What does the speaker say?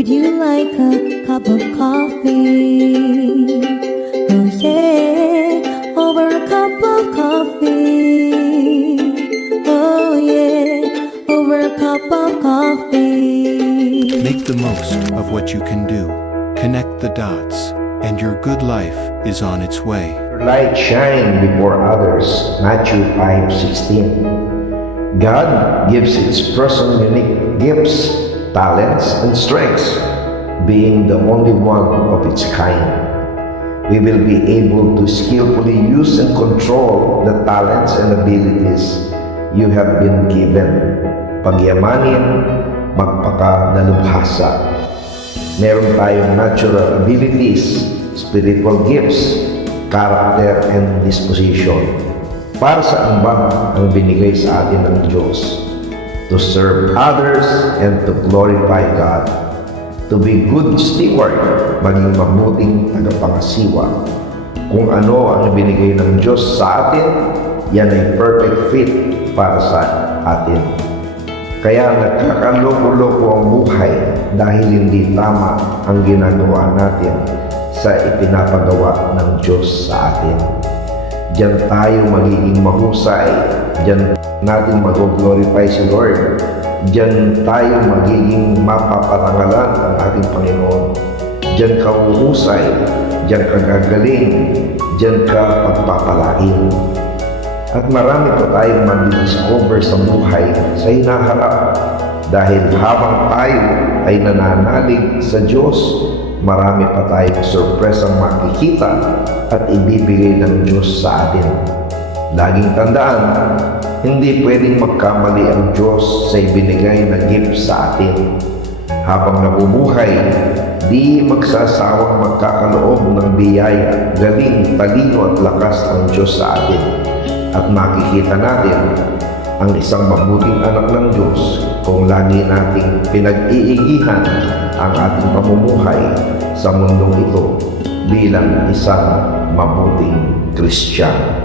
Would you like a cup of coffee? Oh yeah, over a cup of coffee. Oh yeah, over a cup of coffee. Make the most of what you can do. Connect the dots, and your good life is on its way. Your light shine before others. Matthew 5:16. God gives His person unique gifts, talents, and strengths, being the only one of its kind. We will be able to skillfully use and control the talents and abilities you have been given. Pagyamanin, magpakadalubhasa. Meron tayong natural abilities, spiritual gifts, character, and disposition. Para saan ba ang binigay sa atin ng Diyos? To serve others and to glorify God. To be good steward, maging mabuting tagapangasiwa. Kung ano ang binigay ng Diyos sa atin, yan ay perfect fit para sa atin. Kaya nagkakaloko-loko ang buhay dahil hindi tama ang ginagawa natin sa ipinapagawa ng Diyos sa atin. Diyan tayo magiging mahusay, diyan natin mag-glorify si Lord, diyan tayo magiging mapaparangalan ang ating Panginoon. Diyan ka uhusay, diyan ka gagaling, diyan ka pagpapalain. At marami pa tayong mag-discover sa buhay sa hinaharap dahil habang tayo ay nananalig sa Diyos, marami pa tayong sorpresang makikita at ibibigay ng Diyos sa atin. Laging tandaan, hindi pwedeng magkamali ang Diyos sa ibinigay na gift sa atin. Habang nabubuhay, di magsasawang magkakaloob ng biyaya, galing, talino at lakas ng Diyos sa atin. At makikita natin ang isang mabuting anak ng Diyos kung lagi nating pinag-iigihan ang ating pamumuhay sa mundong ito bilang isang mabuting Kristiyano.